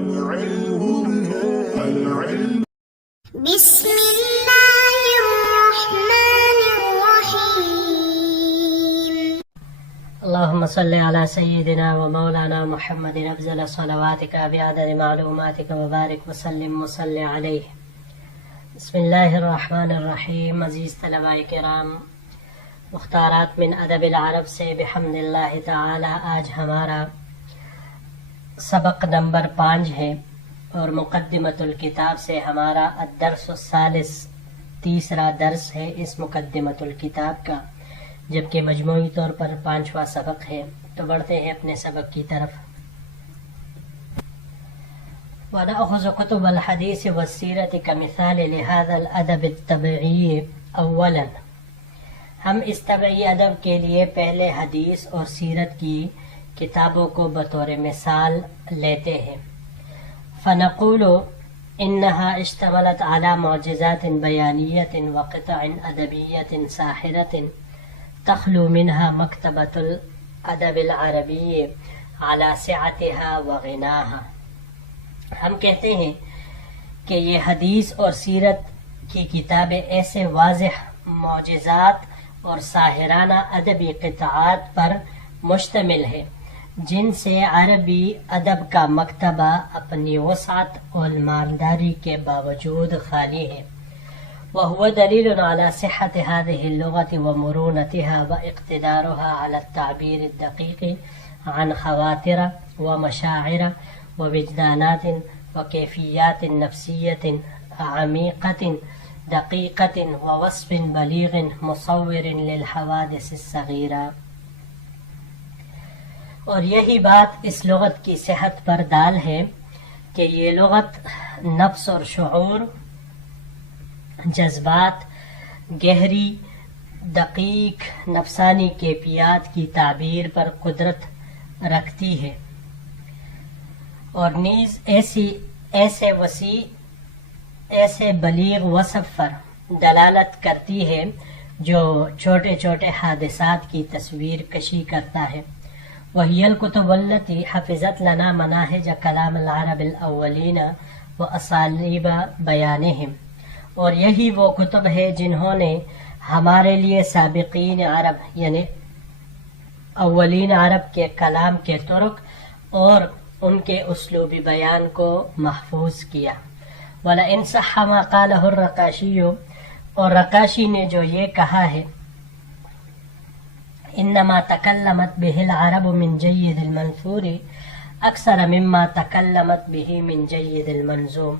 بسم الله الرحمن الرحيم. اللهم صل على سيدنا ومولانا محمد أفضل صلواتك بعدد معلوماتك وبارك وسلم وصل عليه. بسم اللہ الرحمن الرحیم. عزیز طلباء کرام، مختارات من ادب العرب سے بحمد اللہ تعالی آج ہمارا سبق نمبر 5 ہے اور مقدمۃ الکتاب سے ہمارا الدرس الثالث تیسرا درس ہے اس مقدمۃ الکتاب کا، جبکہ مجموعی طور پر 5واں سبق ہے. تو بڑھتے ہیں اپنے سبق کی طرف. ونأخذ كتب الحديث والسيرة كمثال لهذا الأدب الطبعي. اولا، ہم اس طبعی ادب کے لیے پہلے حدیث اور سیرت کی کتابوں کو بطور مثال لیتے ہیں. فنقول انها اشتملت على معجزات بیانیة وقطع ادبیة ساحرة تخلو منها مکتبۃ الادب العربی على سعتها وغناها. ہم کہتے ہیں کہ یہ حدیث اور سیرت کی کتابیں ایسے واضح معجزات اور ساحرانہ ادبی قطعات پر مشتمل ہے جن سے عربی ادب کا مکتبہ اپنی وسعت اور مالداری کے باوجود خالی ہے. وهو دلیل على صحة هذه اللغة ومرونتها واقتدارها على التعبير الدقيق عن خواطر ومشاعر ووجدانات وكيفيات نفسية عميقة دقيقة ووصف بليغ مصور للحوادث الصغيرة. اور یہی بات اس لغت کی صحت پر دال ہے کہ یہ لغت نفس اور شعور، جذبات، گہری دقیق نفسانی کیفیات کی تعبیر پر قدرت رکھتی ہے اور نیز ایسے وسیع ایسے بلیغ وصف پر دلالت کرتی ہے جو چھوٹے چھوٹے حادثات کی تصویر کشی کرتا ہے. وهي الكتب التي حفظت لنا مناهج كلام العرب الاولین واساليب بیانهم. اور یہی وہ کتب ہے جنہوں نے ہمارے لیے سابقین عرب یعنی اولین عرب کے کلام کے طرق اور ان کے اسلوب بیان کو محفوظ کیا. وَلَئِنْ صَحَّ مَا قَالَهُ الرَّقَاشِيُّ، اور رقاشی نے جو یہ کہا ہے انما تکلمت به العرب من جید المنثور اکثر مما تکلمت به من جید المنظوم،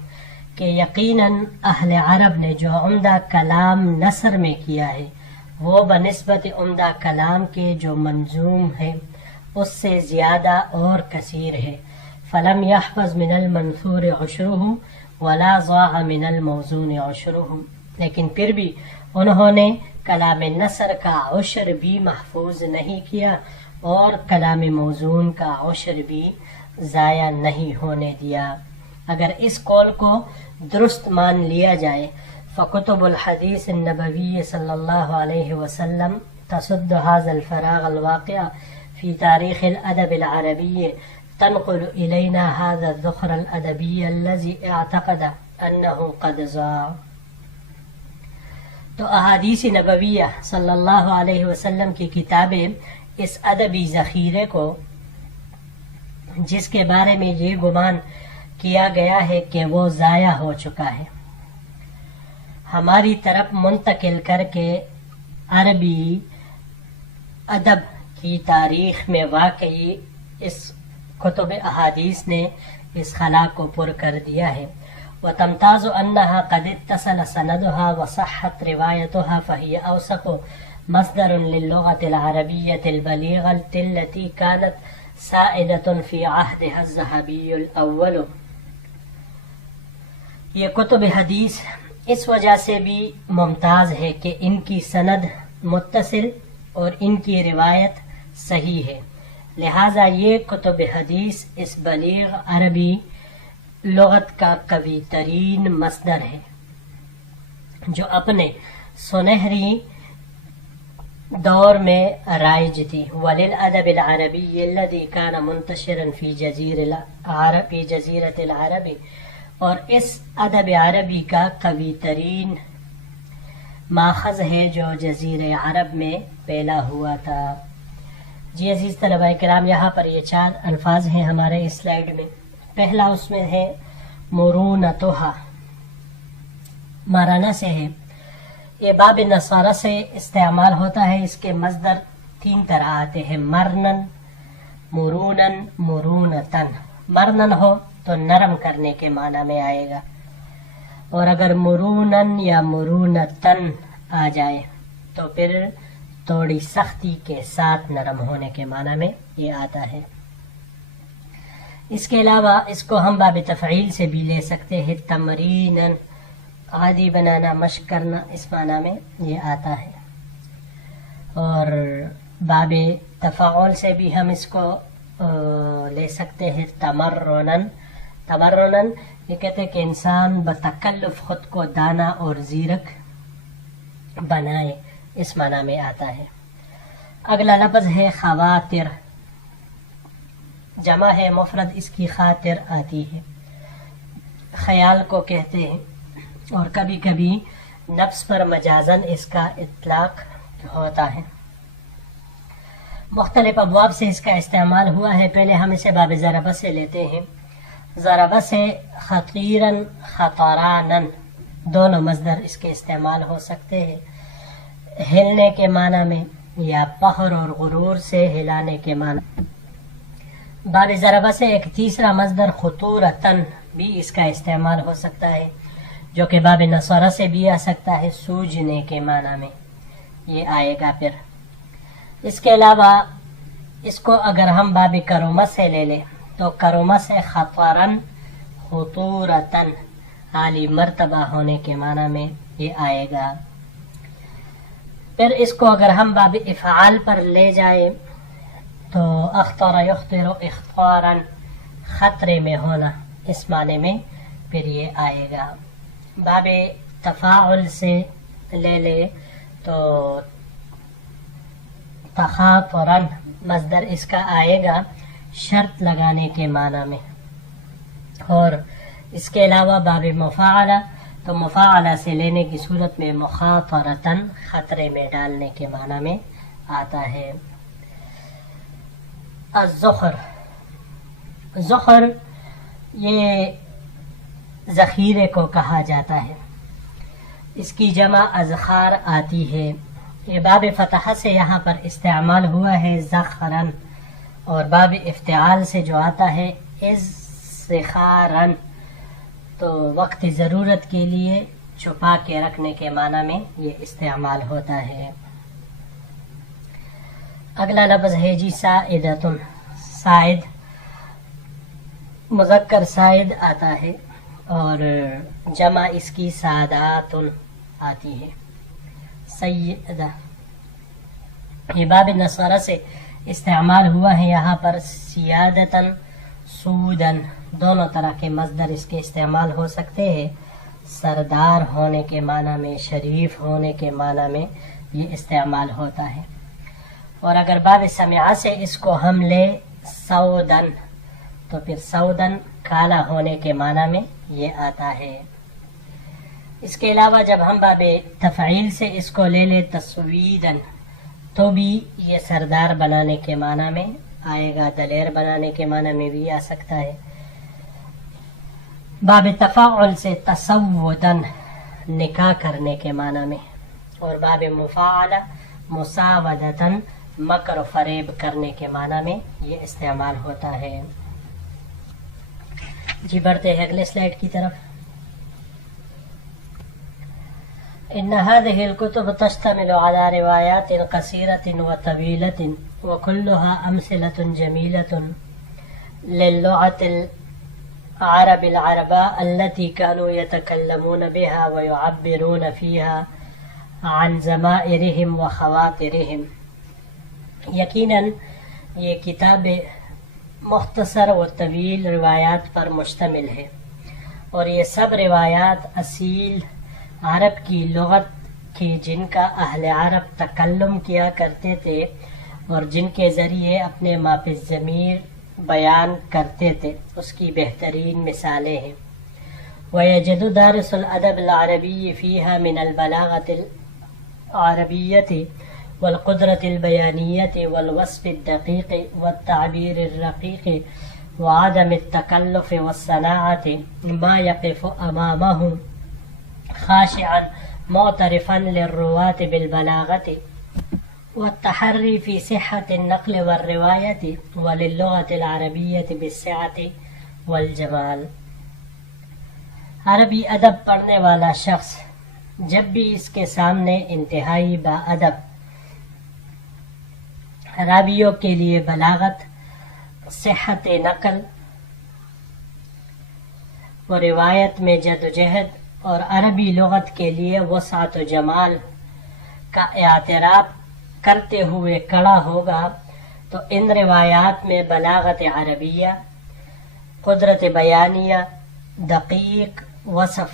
کہ یقیناً اہل عرب نے جو عمدہ کلام نثر میں کیا ہے وہ بنسبت عمدہ کلام کے جو منظوم ہے اس سے زیادہ اور کثیر ہے. فلم يحفظ من المنثور عشره ولا ضاع من الموزون عشره، لیکن پھر بھی انہوں نے کلام نثر کا عشر بھی محفوظ نہیں کیا اور کلام موزون کا عشر بھی ضائع نہیں ہونے دیا. اگر اس قول کو درست مان لیا جائے فکتب الحدیث النبوی صلی اللہ علیہ وسلم تصد هذا الفراغ الواقع في تاريخ الأدب العربي، تنقل إلينا هذا الذخر الأدبي الذي اعتقد أنه قد ضاع. تو احادیث نبویہ صلی اللہ علیہ وسلم کی کتابیں اس ادبی ذخیرے کو، جس کے بارے میں یہ گمان کیا گیا ہے کہ وہ ضائع ہو چکا ہے، ہماری طرف منتقل کر کے عربی ادب کی تاریخ میں واقعی اس کتب احادیث نے اس خلا کو پر کر دیا ہے. وتمتاز أنها قد اتصل سندها وصحت روايتها، فهي أوثق مصدر للغة العربية البليغة التي كانت سائدة في عهدها الذهبي الأول. یہ کتب حدیث اس وجہ سے بھی ممتاز ہے کہ ان کی سند متصل اور ان کی روایت صحیح ہے، لہذا یہ کتب حدیث اس بلیغ عربی لغت کا قوی ترین مصدر ہے جو اپنے سنہری دور میں رائج تھی. وللادب العربی الذي كان منتشرا في جزیرۃ العرب، اور اس ادب عربی کا قوی ترین ماخذ ہے جو جزیرہ عرب میں پھیلا ہوا تھا. جی عزیز طلباء کرام، یہاں پر یہ 4 الفاظ ہیں ہمارے اس سلائیڈ میں. پہلا اس میں ہے مرونتھا، مارانا سے ہے. یہ باب نصارہ سے استعمال ہوتا ہے. اس کے مصدر 3 طرح آتے ہیں: مرنن، مرونن، مرونتن. مرنن ہو تو نرم کرنے کے معنی میں آئے گا، اور اگر مرونن یا مرونتن آ جائے تو پھر تھوڑی سختی کے ساتھ نرم ہونے کے معنی میں یہ آتا ہے. اس کے علاوہ اس کو ہم باب تفعیل سے بھی لے سکتے ہیں. تمرینن، عادی بنانا، مشق کرنا، اس معنی میں یہ آتا ہے. اور باب تفاعل سے بھی ہم اس کو لے سکتے ہیں. تمرنن، تمرنن یہ کہتے ہیں کہ انسان بتکلف خود کو دانا اور زیرک بنائے، اس معنی میں آتا ہے. اگلا لفظ ہے خواتر، جمع ہے مفرد اس کی خاطر آتی ہے. خیال کو کہتے ہیں، اور کبھی کبھی نفس پر مجازن اس کا اطلاق ہوتا ہے. مختلف ابواب سے اس کا استعمال ہوا ہے. پہلے ہم اسے باب ضربہ سے لیتے ہیں. ضربہ سے خطیرن، خطرانن دونوں مصدر اس کے استعمال ہو سکتے ہیں، ہلنے کے معنی میں یا فخر اور غرور سے ہلانے کے معنی. باب ضربہ سے ایک تیسرا مصدر خطورتن بھی اس کا استعمال ہو سکتا ہے، جو کہ باب نصارہ سے بھی آ سکتا ہے، سوجنے کے معنی میں یہ آئے گا. پھر اس کے علاوہ اس کو اگر ہم باب کرومہ سے لے لیں تو کرومہ سے خطرن، خطورتن عالی مرتبہ ہونے کے معنی میں یہ آئے گا. پھر اس کو اگر ہم باب افعال پر لے جائیں تو اخطر یخطر اخطارا، خطرے میں ہونا، اس معنی میں پھر یہ آئے گا. باب تفاعل سے لے لے تو تخاطرن مصدر اس کا آئے گا شرط لگانے کے معنی میں. اور اس کے علاوہ باب مفاعلہ تو مفاعلہ سے لینے کی صورت میں مخاطرتن، خطرے میں ڈالنے کے معنی میں آتا ہے. الزخر، زخر یہ ذخیرے کو کہا جاتا ہے. اس کی جمع ازخار آتی ہے. یہ باب فتحہ سے یہاں پر استعمال ہوا ہے زخرن، اور باب افتعال سے جو آتا ہے ازخارن تو وقت ضرورت کے لیے چھپا کے رکھنے کے معنی میں یہ استعمال ہوتا ہے. اگلا لفظ ہے جی سائدتن، سائد مذکر سائد آتا ہے اور جمع اس کی ساداتن آتی ہے. سیدہ یہ باب نصارہ سے استعمال ہوا ہے. یہاں پر سیادتن، سودن دونوں طرح کے مصدر اس کے استعمال ہو سکتے ہیں. سردار ہونے کے معنی میں، شریف ہونے کے معنی میں یہ استعمال ہوتا ہے. اور اگر باب سمعہ سے اس کو ہم لے سودن تو پھر سودن کالا ہونے کے معنی میں یہ آتا ہے. اس کے علاوہ جب ہم باب تفعیل سے اس کو لے لے تسویدن تو بھی یہ سردار بنانے کے معنی میں آئے گا، دلیر بنانے کے معنی میں بھی آ سکتا ہے. باب تفاعل سے تسودن نکاح کرنے کے معنی میں، اور باب مفاعلہ مساودتن مکر و فریب کرنے کے معنی میں یہ استعمال ہوتا ہے. جی بڑھتے ہیں اگلے سلائیڈ کی طرف. ان هذه الكتب تشتمل على روايات قصيرة وطويلة وكلها أمثلة جميلة للغة العرب العرباء التي كانوا يتكلمون بها ويعبرون فيها عن ضمائرهم وخواطرهم. یقیناً یہ کتاب مختصر و طویل روایات پر مشتمل ہے، اور یہ سب روایات اصیل عرب کی لغت کہ جن کا اہل عرب تکلم کیا کرتے تھے اور جن کے ذریعے اپنے ما فی الضمیر بیان کرتے تھے، اس کی بہترین مثالیں ہیں۔ وَيَجِدُ دَارِسُ الْأَدَبِ الْعَرَبِيِّ فِيهَا مِنَ الْبَلَاغَةِ الْعَرَبِيَّةِ وَالْقُدْرَةِ الْبَيَانِيَّةِ وَالْوَصْفِ الدَّقِيقِ وَالتَّعْبِيرِ الرَّقِيقِ وعدم التكلف والصناعة ما يقف أمامه خاشعا معترفا للرواة بالبلاغة والتحري في صحة النقل والرواية وللغة العربية بالسعة والجمال۔ عربی ادب پڑھنے والا شخص جب بھی اس کے سامنے انتہائی باادب راویوں کے لیے بلاغت، صحت نقل و روایت میں جدوجہد اور عربی لغت کے لیے وسعت و جمال کا اعتراف کرتے ہوئے کھڑا ہوگا تو ان روایات میں بلاغت عربیہ، قدرت بیانیہ، دقیق وصف،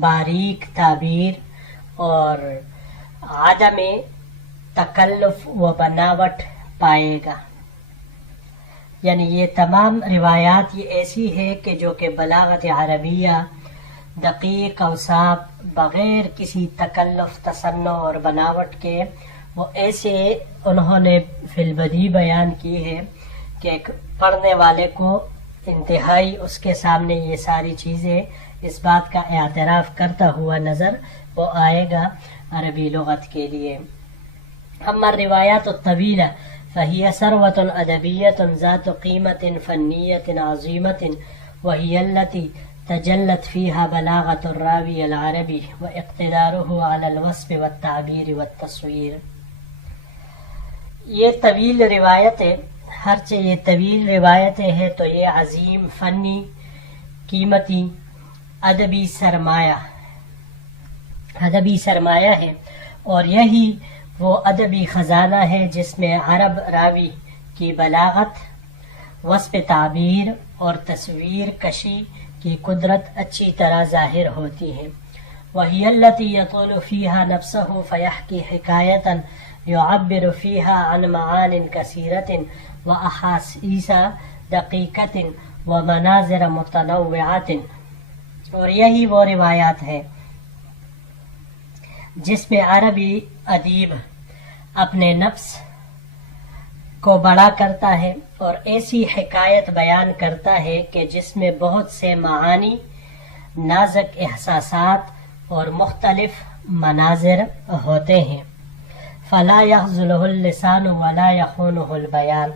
باریک تعبیر اور عدم تکلف و بناوٹ پائے گا۔ یعنی یہ تمام روایات یہ ایسی ہے کہ جو کہ بلاغت عربیہ، دقیق اوصاف، بغیر کسی تکلف، تصنع اور بناوٹ کے وہ ایسے انہوں نے فی البدیہہ بیان کی ہے کہ پڑھنے والے کو انتہائی اس کے سامنے یہ ساری چیزیں اس بات کا اعتراف کرتا ہوا نظر وہ آئے گا عربی لغت کے لیے۔ اما الروایات الطویلہ فهي ثروة أدبية ذات قيمة فنية عظيمة وهي التي تجلت فيها بلاغة الراوي العربي واقتداره على الوصف والتعبير والتصوير۔ یہ طویل روایتیں، ہرچہ یہ طویل روایتیں ہیں تو یہ عظیم فنی، قیمتی، ادبی سرمایہ ہے، اور یہی وہ ادبی خزانہ ہے جس میں عرب راوی کی بلاغت، وصف تعبیر اور تصویر کشی کی قدرت اچھی طرح ظاہر ہوتی ہے۔ وہی التي يطول فيها نفسه فيحكي حكاية يعبر فيها عن معان كثيرة وأحاسيس دقيقة ومناظر متنوعة۔ اور یہی وہ روایات ہے جس میں عربی ادیب اپنے نفس کو بڑا کرتا ہے اور ایسی حکایت بیان کرتا ہے کہ جس میں بہت سے معانی، نازک احساسات اور مختلف مناظر ہوتے ہیں۔ فلا يخذله اللسان ولا يخونه البيان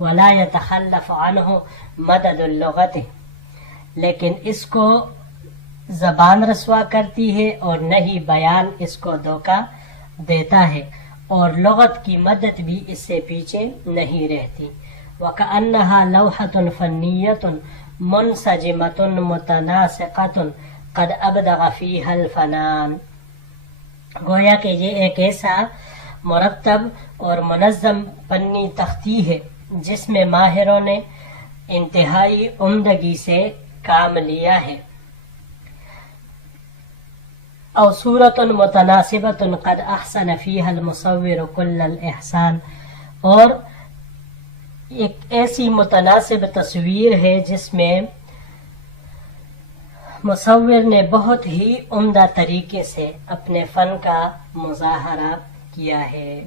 ولا يتخلف عنه مدد اللغت، لیکن اس کو زبان رسوا کرتی ہے اور نہ ہی بیان اس کو دھوکہ دیتا ہے، اور لغت کی مدد بھی اس سے پیچھے نہیں رہتی۔ وَكَأَنَّهَا لَوْحَةٌ فَنِّيَّةٌ مُنْسَجِمَةٌ مُتَنَاسِقَةٌ قَدْ أَبْدَغَ فِيهَا الْفَنَانِ، گویا کہ یہ ایک ایسا مرتب اور منظم پنی تختی ہے جس میں ماہروں نے انتہائی عمدگی سے کام لیا ہے۔ او صورت متناسبۃ قد احسن فیہا المصور کل الاحسان، اور ایک ایسی متناسب تصویر ہے جس میں مصور نے بہت ہی عمدہ طریقے سے اپنے فن کا مظاہرہ کیا ہے۔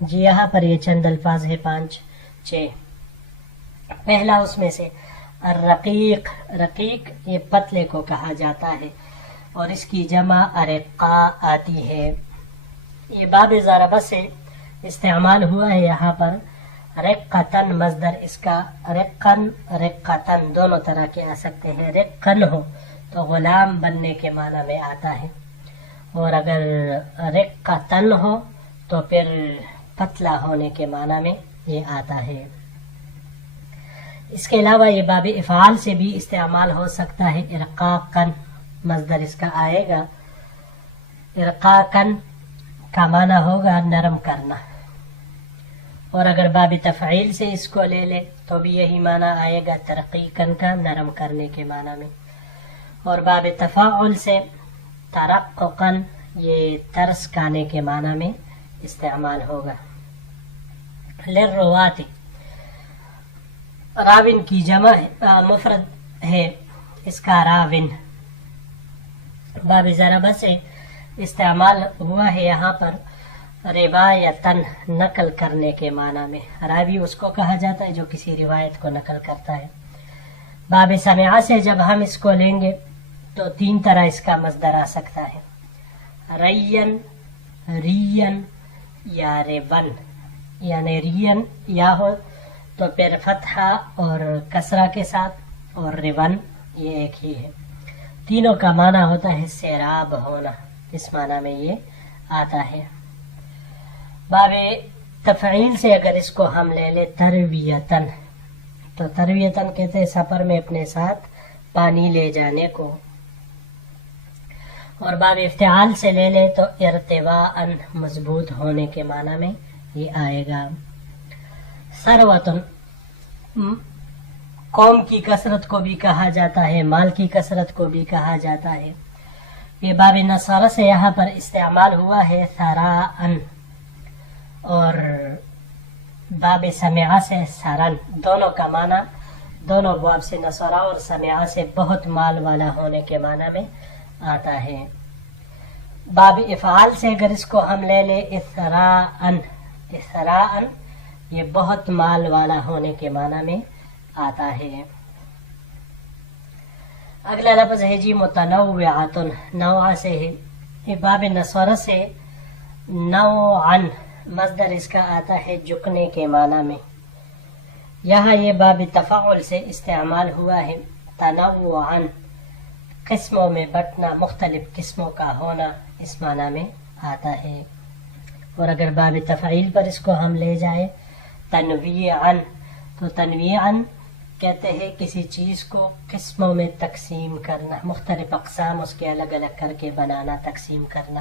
جی یہاں پر یہ چند الفاظ ہے 5-6۔ پہلا اس میں سے الرقیق، رقیق یہ پتلے کو کہا جاتا ہے اور اس کی جمع ارقا آتی ہے۔ یہ باب ضربہ سے استعمال ہوا ہے یہاں پر۔ رقتن مصدر اس کا رقن، رقتن دونوں طرح کے آ سکتے ہیں۔ رقن ہو تو غلام بننے کے معنی میں آتا ہے، اور اگر رقتن ہو تو پھر پتلا ہونے کے معنی میں یہ آتا ہے۔ اس کے علاوہ یہ باب افعال سے بھی استعمال ہو سکتا ہے۔ ارقاقن مصدر اس کا آئے گا، ارقاقن کا معنی ہوگا نرم کرنا، اور اگر باب تفعیل سے اس کو لے لے تو بھی یہی معنی آئے گا، ترقیقن کا نرم کرنے کے معنی میں، اور باب تفاعل سے ترققن یہ ترس کھانے کے معنی میں استعمال ہوگا. للرواتی راون کی جمع مفرد ہے اس کا راون. باب ضربہ سے استعمال ہوا ہے یہاں پر روایتاً نقل کرنے کے معنی میں. راوی اس کو کہا جاتا ہے جو کسی روایت کو نقل کرتا ہے. باب سمعہ سے جب ہم اس کو لیں گے تو 3 طرح اس کا مصدر آ سکتا ہے. ریین، ریین یا ریون. یعنی ریین یا ہو تو پھر فتحہ اور کسرہ کے ساتھ، اور ریون یہ ایک ہی ہے. تینوں کا معنی ہوتا ہے سیراب ہونا، اس معنی میں یہ آتا ہے. باب تفعیل سے اگر اس کو ہم لے لیں ترویتاً، تو ترویتاً کہتے ہیں سفر میں اپنے ساتھ پانی لے جانے کو. اور باب افتعال سے لے لیں تو ارتواءً مضبوط ہونے کے معنی میں یہ آئے گا. ثروتن قوم کی کثرت کو بھی کہا جاتا ہے، مال کی کثرت کو بھی کہا جاتا ہے. یہ باب نصارہ سے یہاں پر استعمال ہوا ہے ثراءً، اور باب سمعہ سے سرن. دونوں کا معنی دونوں باب سے نصارہ اور سمعہ سے بہت مال والا ہونے کے معنی میں آتا ہے. باب افعال سے اگر اس کو ہم لے لیں اثراءً، اثراءً یہ بہت مال والا ہونے کے معنی میں آتا ہے. اگلا لفظ ہے جی متنوعۃ، نوع سے ہے. یہ باب نصارہ سے نوعاً مصدر اس کا آتا ہے جھکنے کے معنی میں. یہاں یہ باب تفاعل سے استعمال ہوا ہے تنوعاً، قسموں میں بٹنا، مختلف قسموں کا ہونا، اس معنی میں آتا ہے. اور اگر باب تفعیل پر اس کو ہم لے جائیں تنویعاً، تو تنویعاً کہتے ہیں کسی چیز کو قسموں میں تقسیم کرنا، مختلف اقسام اس کے الگ الگ کر کے بنانا، تقسیم کرنا.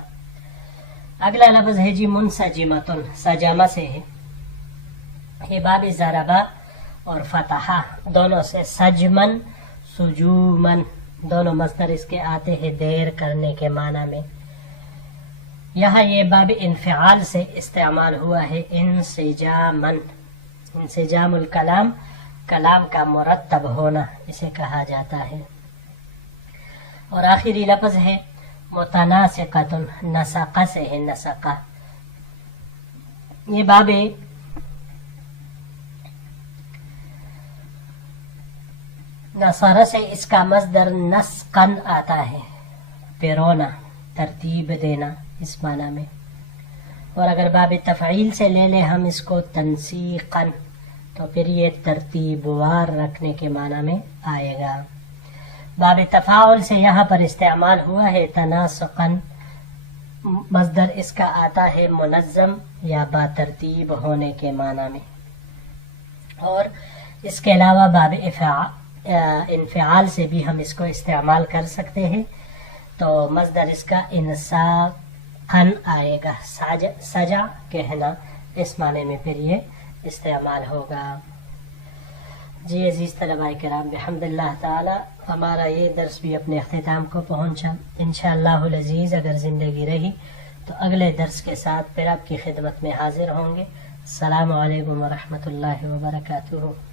اگلا لفظ ہے جی منسجمۃ، سجمہ سے ہے. یہ باب ضربہ اور فتحہ دونوں سے، سجمن سجومن دونوں مصدر اس کے آتے ہیں دیر کرنے کے معنی میں. یہاں یہ باب انفعال سے استعمال ہوا ہے انسجامن. انسجام الکلام، کلام کا مرتب ہونا اسے کہا جاتا ہے. اور آخری لفظ ہے متناسقۃ، نسقہ سے ہے، نسقہ. یہ باب نصارہ سے اس کا مصدر نسقاً آتا ہے، پیرونا، ترتیب دینا، اس معنی میں. اور اگر باب تفعیل سے لے لیں ہم اس کو تنسیقاً، تو پھر یہ ترتیب وار رکھنے کے معنی میں آئے گا. باب تفاعل سے یہاں پر استعمال ہوا ہے تناسقاً، مصدر اس کا آتا ہے منظم یا با ترتیب ہونے کے معنی میں. اور اس کے علاوہ باب انفعال سے بھی ہم اس کو استعمال کر سکتے ہیں، تو مصدر اس کا انساقاً آئے گا، سجا کہنا، اس معنی میں پھر یہ استعمال ہوگا. جی عزیز طلباء کرام، بحمد اللہ تعالی ہمارا یہ درس بھی اپنے اختتام کو پہنچا. انشاءاللہ العزیز اگر زندگی رہی تو اگلے درس کے ساتھ پھر آپ کی خدمت میں حاضر ہوں گے. السلام علیکم ورحمۃ اللہ وبرکاتہ.